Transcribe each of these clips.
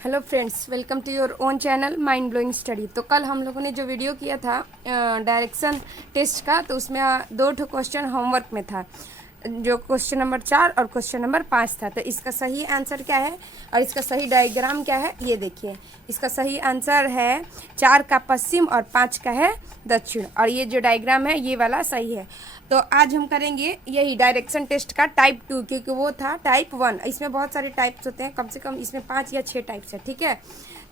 Hello friends, welcome to your own channel mind blowing study. तो कल हम लोगों ने जो वीडियो किया था डायरेक्शन टेस्ट का, तो उसमें दो ठो क्वेश्चन होमवर्क में था, जो क्वेश्चन नंबर 4 और क्वेश्चन नंबर 5 था। तो इसका सही आंसर क्या है और इसका सही डायग्राम क्या है, ये देखिए। इसका सही आंसर है 4 का पश्चिम और 5 का है दक्षिण, और ये जो डायग्राम है ये वाला सही है। तो आज हम करेंगे यही डायरेक्शन टेस्ट का टाइप 2, क्योंकि वो था टाइप 1। इसमें बहुत सारे टाइप्स होते हैं, कम से कम इसमें 5 या 6 टाइप्स है, ठीक है।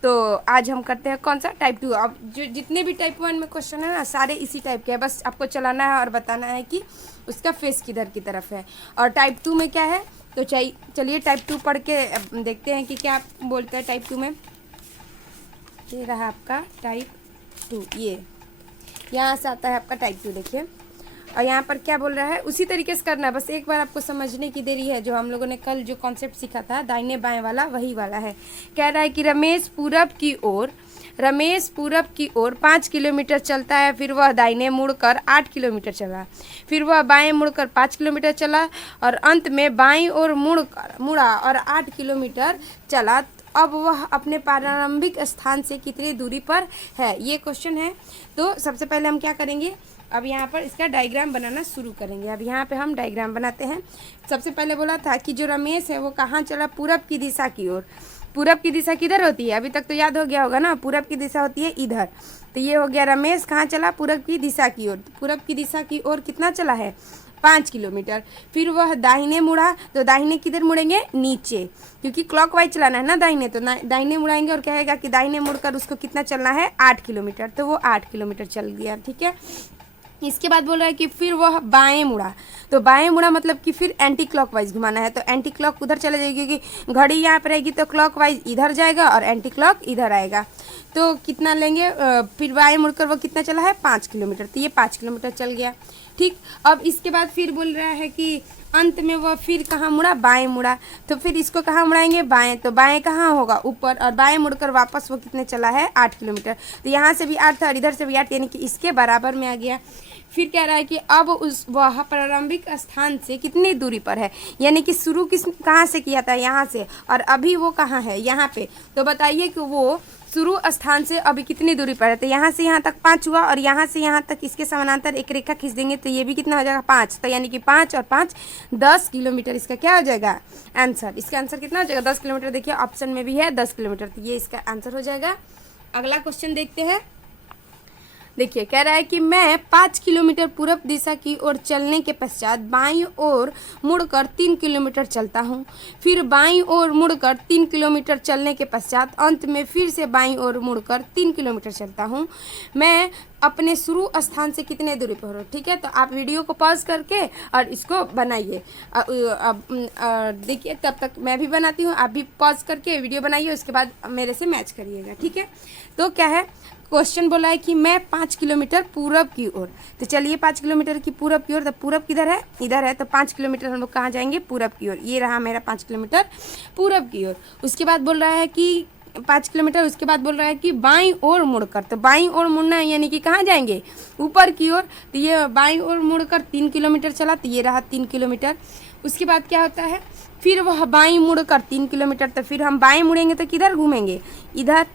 तो आज हम करते हैं कौन सा टाइप 2। अब जो जितने भी टाइप 1 में क्वेश्चन है ना, सारे इसी टाइप के हैं, बस आपको चलाना है और बताना है कि उसका फेस किधर की तरफ है। और टाइप 2 में क्या है, तो चलिए टाइप 2 पढ़ के देखते हैं कि क्या बोलते हैं टाइप 2 में। ये रहा आपका टाइप 2, ये यहाँ से आता है आपका टाइप 2, देखिए। और यहाँ पर क्या बोल रहा है, उसी तरीके से करना है, बस एक बार आपको समझने की देरी है। जो हम लोगों ने कल जो कॉन्सेप्ट सीखा था दाहिने बाएं वाला, वही वाला है। कह रहा है कि रमेश पूरब की ओर 5 किलोमीटर चलता है, फिर वह दाहिने मुड़कर 8 किलोमीटर चला, फिर वह बाएं मुड़कर 5 किलोमीटर चला और अंत में बाईं ओर मुड़ा और 8 किलोमीटर चला। अब वह अपने प्रारंभिक स्थान से कितनी दूरी पर है, ये क्वेश्चन है। तो सबसे पहले हम क्या करेंगे, अब यहाँ पर इसका डायग्राम बनाना शुरू करेंगे। अब यहाँ पे हम डायग्राम बनाते हैं। सबसे पहले बोला था कि जो रमेश है वो कहाँ चला, पूरब की दिशा की ओर। पूरब की दिशा किधर होती है, अभी तक तो याद हो गया होगा ना, पूरब की दिशा होती है इधर। तो ये हो गया, रमेश कहाँ चला, पूरब की दिशा की ओर। पूरब की दिशा की ओर कितना चला है, 5 किलोमीटर। फिर वह दाहिने मुड़ा, तो दाहिने किधर मुड़ेंगे, नीचे, क्योंकि क्लॉकवाइज चलाना है ना दाहिने, तो दाहिने मुड़ाएंगे और कहेगा कि दाहिने मुड़कर उसको कितना चलना है, 8 किलोमीटर। तो वो 8 किलोमीटर चल गया, ठीक है। इसके बाद बोल रहा है कि फिर वह बाएं मुड़ा, तो बाएं मुड़ा मतलब कि फिर एंटी क्लॉकवाइज घुमाना है, तो एंटी क्लॉक उधर चले जाएगी, क्योंकि घड़ी यहाँ पर रहेगी तो क्लॉकवाइज इधर जाएगा और एंटी क्लॉक इधर आएगा। तो कितना लेंगे, फिर बाएं मुड़कर वो कितना चला है, 5 किलोमीटर। तो ये 5 किलोमीटर चल गया, ठीक। अब इसके बाद फिर बोल रहा है कि अंत में वह फिर कहाँ मुड़ा, बाएं मुड़ा, तो फिर इसको कहाँ मुड़ाएंगे, बाएं। तो बाएं कहाँ होगा, ऊपर, और बाएं मुड़कर वापस वो कितने चला है, 8 किलोमीटर। तो यहाँ से भी 8 था और इधर से भी 8, यानी कि इसके बराबर में आ गया। फिर कह रहा है कि अब वह प्रारंभिक स्थान से कितनी दूरी पर है, यानी कि शुरू कहाँ से किया था, यहाँ से, और अभी वो कहाँ है, यहाँ पे। तो बताइए कि वो शुरू स्थान से अभी कितनी दूरी पर है। तो यहाँ से यहाँ तक 5 हुआ, और यहाँ से यहाँ तक इसके समानांतर एक रेखा खींच देंगे, तो ये भी कितना हो जाएगा, 5। तो यानी कि 5 और 5 10 किलोमीटर इसका क्या हो जाएगा, आंसर। इसका आंसर कितना हो जाएगा, 10 किलोमीटर। देखिए ऑप्शन में भी है 10 किलोमीटर, तो ये इसका आंसर हो जाएगा। अगला क्वेश्चन देखते हैं। देखिए कह रहा है कि मैं 5 किलोमीटर पूरब दिशा की ओर चलने के पश्चात बाईं ओर मुड़कर 3 किलोमीटर चलता हूँ, फिर बाईं ओर मुड़कर 3 किलोमीटर चलने के पश्चात अंत में फिर से बाईं ओर मुड़कर 3 किलोमीटर चलता हूँ। मैं अपने शुरू स्थान से कितने दूरी पर हो, ठीक है। तो आप वीडियो को पॉज करके और इसको बनाइए। देखिए तब तक मैं भी बनाती हूँ, आप भी पॉज करके वीडियो बनाइए, उसके बाद मेरे से मैच करिएगा, ठीक है। तो क्या है, क्वेश्चन बोला है कि मैं 5 किलोमीटर पूरब की ओर। तो चलिए 5 किलोमीटर की पूरब की ओर, तो पूरब किधर है, इधर है। तो 5 किलोमीटर हम लोग कहाँ जाएंगे, पूरब की ओर। ये रहा मेरा 5 किलोमीटर पूरब की ओर। उसके बाद बोल रहा है कि 5 किलोमीटर, उसके बाद बोल रहा है कि बाईं ओर मुड़कर, तो बाईं ओर मुड़ना है, यानी कि कहाँ जाएंगे, ऊपर की ओर। तो ये बाईं ओर मुड़कर 3 किलोमीटर चला, तो ये रहा 3 किलोमीटर। उसके बाद क्या होता है, फिर वह बाईं मुड़कर 3 किलोमीटर, तो फिर हम बाईं मुड़ेंगे तो किधर घूमेंगे, इधर।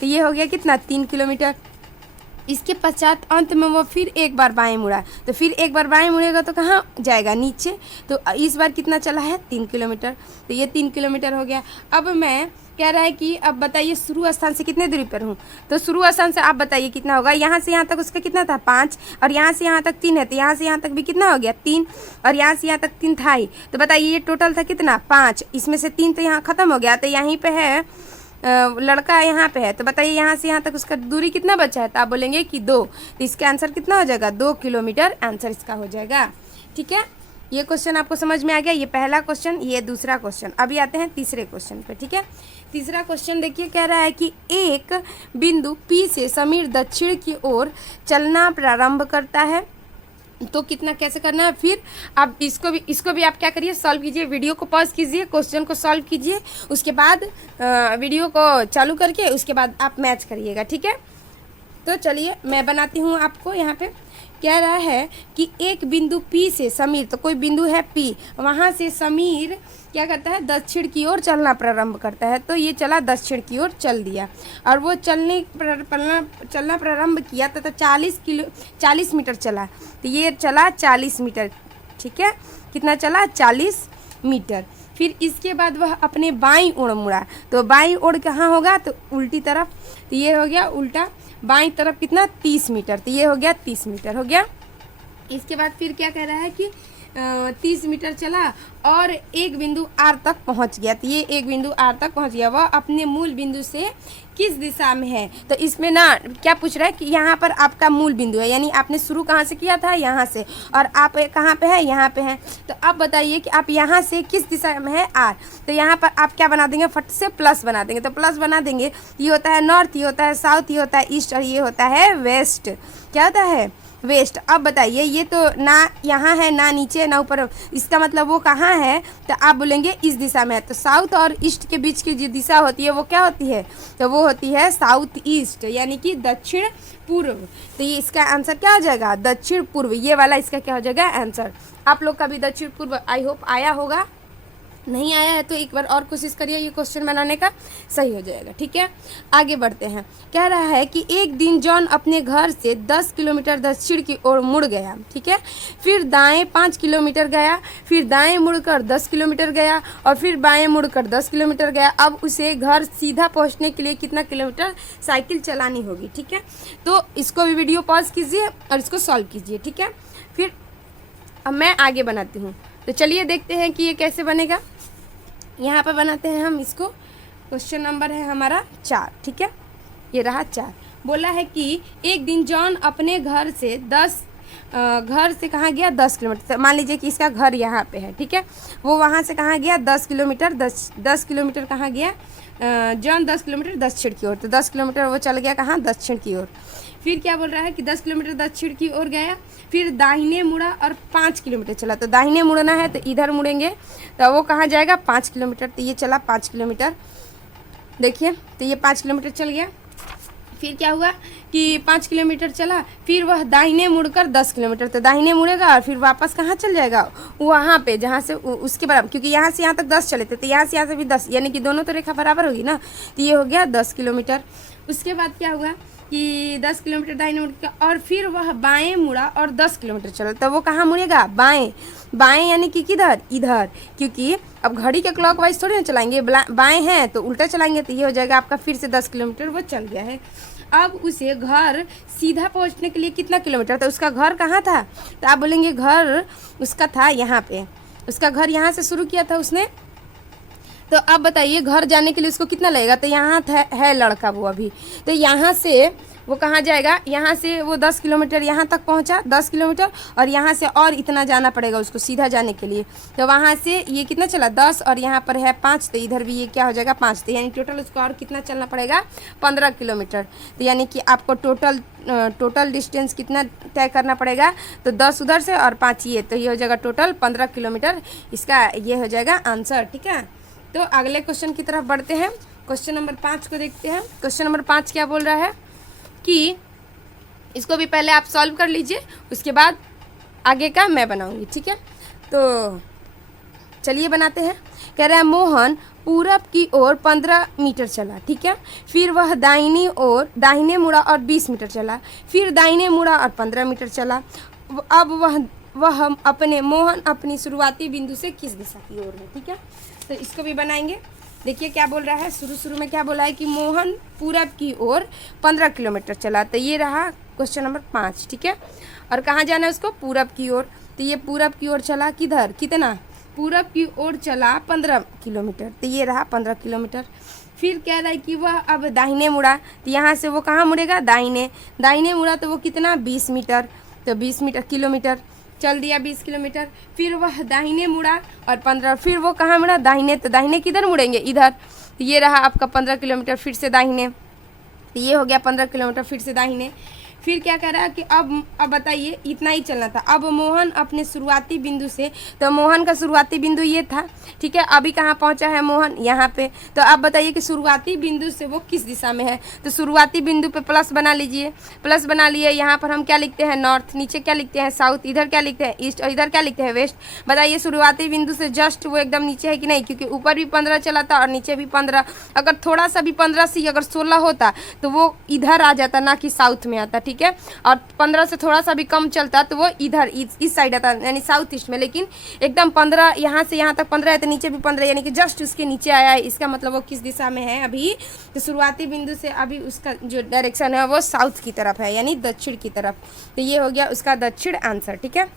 तो ये हो गया कितना, 3 किलोमीटर। इसके पश्चात अंत में वो फिर एक बार बाएं मुड़ा, तो फिर एक बार बाएं मुड़ेगा तो कहाँ जाएगा, नीचे। तो इस बार कितना चला है, 3 किलोमीटर। तो ये 3 किलोमीटर हो गया। अब मैं कह रहा है कि अब बताइए शुरू स्थान से कितने दूरी पर हूँ। तो शुरू स्थान से आप बताइए कितना होगा, यहाँ से यहाँ तक उसका कितना था, 5, और यहाँ से यहाँ तक 3 है, तो यहाँ से यहाँ तक भी कितना हो गया, 3, और यहाँ से यहाँ तक 3 था ही। तो बताइए ये टोटल था कितना, 5, इसमें से 3 तो यहाँ खत्म हो गया। तो यहीं पे है लड़का यहाँ पे है, तो बताइए यहाँ से यहाँ तक उसका दूरी कितना बचा है, तो आप बोलेंगे कि 2। तो इसका आंसर कितना हो जाएगा, 2 किलोमीटर आंसर इसका हो जाएगा, ठीक है। ये क्वेश्चन आपको समझ में आ गया, ये पहला क्वेश्चन, ये दूसरा क्वेश्चन। अभी आते हैं तीसरे क्वेश्चन पे, ठीक है। तीसरा क्वेश्चन देखिए, कह रहा है कि एक बिंदु P से समीर दक्षिण की ओर चलना प्रारंभ करता है, तो कितना कैसे करना है। फिर आप इसको भी आप क्या करिए, सॉल्व कीजिए। वीडियो को पॉज कीजिए, क्वेश्चन को सॉल्व कीजिए, उसके बाद वीडियो को चालू करके उसके बाद आप मैच करिएगा, ठीक है। तो चलिए मैं बनाती हूँ आपको यहाँ पे। कह रहा है कि एक बिंदु P से समीर, तो कोई बिंदु है P, वहाँ से समीर क्या करता है, दक्षिण की ओर चलना प्रारंभ करता है। तो ये चला दक्षिण की ओर चल दिया और वो चलना प्रारंभ किया तो 40 मीटर चला। तो ये चला 40 मीटर, ठीक है, कितना चला, 40 मीटर। फिर इसके बाद वह अपने बाईं ओर मुड़ा, तो बाईं ओर कहाँ होगा, तो उल्टी तरफ। तो ये हो गया उल्टा, बाईं तरफ कितना, 30 मीटर। तो ये हो गया 30 मीटर हो गया। इसके बाद फिर क्या कह रहा है कि 30 मीटर चला और एक बिंदु R तक पहुंच गया। तो ये एक बिंदु R तक पहुंच गया, वह अपने मूल बिंदु से किस दिशा में है। तो इसमें ना क्या पूछ रहा है कि यहाँ पर आपका मूल बिंदु है, यानी आपने शुरू कहाँ से किया था, यहाँ से, और आप कहाँ पे है, यहाँ पे हैं। तो अब बताइए कि आप यहाँ से किस दिशा में है, R। तो यहाँ पर आप क्या बना देंगे, फट से प्लस बना देंगे। तो प्लस बना देंगे, ये होता है नॉर्थ, ये होता है साउथ, ये होता है ईस्ट और ये होता है वेस्ट। क्या होता है, वेस्ट। अब बताइए, ये तो ना यहाँ है, ना नीचे, ना ऊपर, इसका मतलब वो कहाँ है, तो आप बोलेंगे इस दिशा में है। तो साउथ और ईस्ट के बीच की जो दिशा होती है वो क्या होती है, तो वो होती है साउथ ईस्ट, यानी कि दक्षिण पूर्व। तो ये इसका आंसर क्या हो जाएगा, दक्षिण पूर्व। ये वाला इसका क्या हो जाएगा आंसर। आप लोग का भी दक्षिण पूर्व आई होप आया होगा, नहीं आया है तो एक बार और कोशिश करिए ये क्वेश्चन बनाने का, सही हो जाएगा। ठीक है, आगे बढ़ते हैं। कह रहा है कि एक दिन जॉन अपने घर से 10 किलोमीटर दक्षिण की ओर मुड़ गया, ठीक है, फिर दाएं 5 किलोमीटर गया, फिर दाएं मुड़कर 10 किलोमीटर गया और फिर बाएं मुड़कर 10 किलोमीटर गया। अब उसे घर सीधा पहुंचने के लिए कितना किलोमीटर साइकिल चलानी होगी। ठीक है, तो इसको भी वीडियो पॉज कीजिए और इसको सॉल्व कीजिए। ठीक है, फिर अब मैं आगे बनाती हूँ। तो चलिए देखते हैं कि ये कैसे बनेगा। यहाँ पर बनाते हैं हम इसको। क्वेश्चन नंबर है हमारा 4। ठीक है, ये रहा 4। बोला है कि एक दिन जॉन अपने घर से कहाँ गया, 10 किलोमीटर। मान लीजिए कि इसका घर यहाँ पे है, ठीक है, वो वहाँ से कहाँ गया, 10 किलोमीटर। 10 किलोमीटर कहाँ गया, जॉन 10 किलोमीटर दक्षिण की ओर। तो 10 किलोमीटर वो चल गया कहाँ, दक्षिण की ओर। फिर क्या बोल रहा है कि 10 किलोमीटर दक्षिण की ओर गया, फिर दाहिने मुड़ा और 5 किलोमीटर चला। तो दाहिने मुड़ना है तो इधर मुड़ेंगे, तो वो कहाँ जाएगा, 5 किलोमीटर। तो ये चला 5 किलोमीटर, देखिए, तो ये 5 किलोमीटर चल गया। फिर क्या हुआ कि 5 किलोमीटर चला, फिर वह दाहिने मुड़कर 10 किलोमीटर। तो दाहिने मुड़ेगा और फिर वापस कहाँ चल जाएगा, वहाँ पे जहाँ से उसके बराबर, क्योंकि यहाँ से यहाँ तक 10 चले थे, तो यहाँ से भी 10, यानी कि दोनों तो रेखा बराबर होगी ना। तो ये हो गया 10 किलोमीटर। उसके बाद क्या हुआ कि 10 किलोमीटर दाहिने मुड़ के और फिर वह बाएं मुड़ा और 10 किलोमीटर चला। तो वो कहाँ मुड़ेगा, बाएं। बाएं यानी कि किधर, इधर, क्योंकि अब घड़ी के क्लॉकवाइज थोड़ी ना चलाएंगे, बाएं हैं तो उल्टा चलाएंगे। तो ये हो जाएगा आपका फिर से 10 किलोमीटर वो चल गया है। अब उसे घर सीधा पहुंचने के लिए कितना किलोमीटर, तो उसका घर कहाँ था, तो आप बोलेंगे घर उसका था यहाँ पे, उसका घर यहाँ से शुरू किया था उसने। तो अब बताइए घर जाने के लिए उसको कितना लगेगा, तो यहाँ है लड़का वो अभी, तो यहाँ से वो कहाँ जाएगा, यहाँ से वो 10 किलोमीटर यहाँ तक पहुँचा, 10 किलोमीटर, और यहाँ से और इतना जाना पड़ेगा उसको सीधा जाने के लिए। तो वहाँ से ये कितना चला, 10, और यहाँ पर है 5, तो इधर भी ये क्या हो जाएगा, 5। तो यानी टोटल उसको और कितना चलना पड़ेगा, 15 किलोमीटर। तो यानी कि आपको टोटल डिस्टेंस कितना तय करना पड़ेगा, तो 10 उधर से और 5 ये, तो ये हो जाएगा टोटल 15 किलोमीटर। इसका ये हो जाएगा आंसर। ठीक है, तो अगले क्वेश्चन की तरफ बढ़ते हैं। क्वेश्चन नंबर 5 को देखते हैं। क्वेश्चन नंबर 5 क्या बोल रहा है कि इसको भी पहले आप सॉल्व कर लीजिए, उसके बाद आगे का मैं बनाऊंगी। ठीक है, तो चलिए बनाते हैं। कह रहा है मोहन पूरब की ओर 15 मीटर चला, ठीक है, फिर वह दाहिने मुड़ा और 20 मीटर चला, फिर दाहिने मुड़ा और 15 मीटर चला। अब मोहन अपनी शुरुआती बिंदु से किस दिशा की ओर है। ठीक है, तो इसको भी बनाएंगे। देखिए क्या बोल रहा है, शुरू में क्या बोला है कि मोहन पूरब की ओर 15 किलोमीटर चला। तो ये रहा क्वेश्चन नंबर 5। ठीक है, और कहाँ जाना है उसको, पूरब की ओर। तो ये पूरब की ओर चला, किधर, कितना, पूरब की ओर चला 15 किलोमीटर। तो ये रहा 15 किलोमीटर। फिर कह रहा है कि वह अब दाहिने मुड़ा, तो यहाँ से वो कहाँ मुड़ेगा, दाहिने मुड़ा, तो वो कितना, 20 मीटर। तो 20 किलोमीटर चल दिया, 20 किलोमीटर। फिर वह दाहिने मुड़ा और 15, फिर वो कहाँ मुड़ा, दाहिने। तो दाहिने किधर मुड़ेंगे, इधर। तो ये रहा आपका 15 किलोमीटर फिर से दाहिने। तो ये हो गया 15 किलोमीटर फिर से दाहिने। फिर क्या कह रहा है कि अब बताइए, इतना ही चलना था। अब मोहन अपने शुरुआती बिंदु से, तो मोहन का शुरुआती बिंदु ये था, ठीक है। अभी कहाँ पहुँचा है मोहन, यहाँ पे। तो अब बताइए कि शुरुआती बिंदु से वो किस दिशा में है। तो शुरुआती बिंदु पे प्लस बना लीजिए, प्लस बना लिए। यहाँ पर हम क्या लिखते हैं, नॉर्थ, नीचे क्या लिखते हैं, साउथ, इधर क्या लिखते हैं, ईस्ट, और इधर क्या लिखते हैं, वेस्ट। बताइए शुरुआती बिंदु से जस्ट वो एकदम नीचे है कि नहीं, क्योंकि ऊपर भी 15 चला था और नीचे भी 15। अगर थोड़ा सा भी 15 से अगर 16 होता तो वो इधर आ जाता, ना कि साउथ में आता, ठीक है। और 15 से थोड़ा सा भी कम चलता तो वो इधर इस साइड आता, यानी साउथ ईस्ट में। लेकिन एकदम 15, यहाँ से यहाँ तक 15 है तो नीचे भी 15, यानी कि जस्ट उसके नीचे आया है। इसका मतलब वो किस दिशा में है अभी, तो शुरुआती बिंदु से अभी उसका जो डायरेक्शन है वो साउथ की तरफ है, यानी दक्षिण की तरफ। तो ये हो गया उसका दक्षिण आंसर, ठीक है।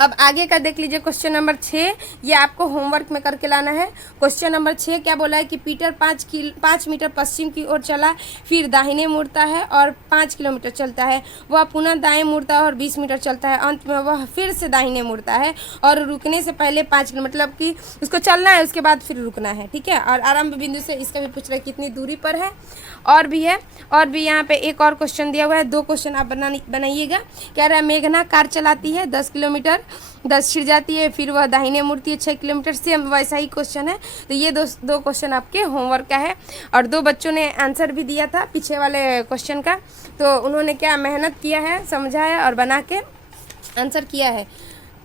अब आगे का देख लीजिए क्वेश्चन नंबर 6, ये आपको होमवर्क में करके लाना है। क्वेश्चन नंबर 6 क्या बोला है कि पीटर 5 मीटर पश्चिम की ओर चला, फिर दाहिने मुड़ता है और 5 किलोमीटर चलता है। वह पुनः दाएं मुड़ता है और 20 मीटर चलता है। अंत में वह फिर से दाहिने मुड़ता है और रुकने से पहले 5 किलोमीटर, मतलब कि उसको चलना है, उसके बाद फिर रुकना है, ठीक है। और आरंभ बिंदु से इसका भी पूछ रहा है कितनी दूरी पर है, और भी है। और भी यहाँ पे एक और क्वेश्चन दिया हुआ है, 2 क्वेश्चन आप बनाइएगा। कह रहा है मेघना कार चलाती है 10 किलोमीटर, 10 छिड़ जाती है, फिर वह दाहिने मुड़ती है 6 किलोमीटर। सेम वैसा ही क्वेश्चन है। तो ये दो क्वेश्चन आपके होमवर्क का है। और 2 बच्चों ने आंसर भी दिया था पीछे वाले क्वेश्चन का, तो उन्होंने क्या मेहनत किया है, समझा है और बना के आंसर किया है।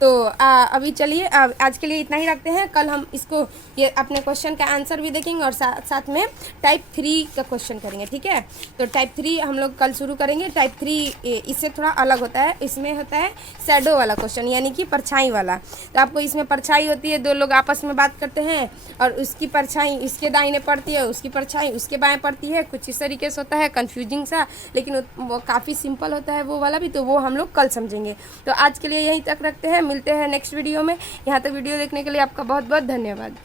तो अभी चलिए आज के लिए इतना ही रखते हैं। कल हम इसको ये अपने क्वेश्चन का आंसर भी देखेंगे और साथ में टाइप 3 का क्वेश्चन करेंगे, ठीक है। तो टाइप 3 हम लोग कल शुरू करेंगे। टाइप 3 इससे थोड़ा अलग होता है, इसमें होता है शैडो वाला क्वेश्चन, यानी कि परछाई वाला। तो आपको इसमें परछाई होती है, 2 लोग आपस में बात करते हैं और उसकी परछाई इसके दाहिने पड़ती है, उसकी परछाई उसके बाएँ पड़ती है। कुछ इस तरीके से होता है, कन्फ्यूजिंग सा, लेकिन वो काफ़ी सिंपल होता है वो वाला भी। तो वो हम लोग कल समझेंगे। तो आज के लिए यहीं तक रखते हैं, मिलते हैं नेक्स्ट वीडियो में। यहाँ तक वीडियो देखने के लिए आपका बहुत बहुत धन्यवाद।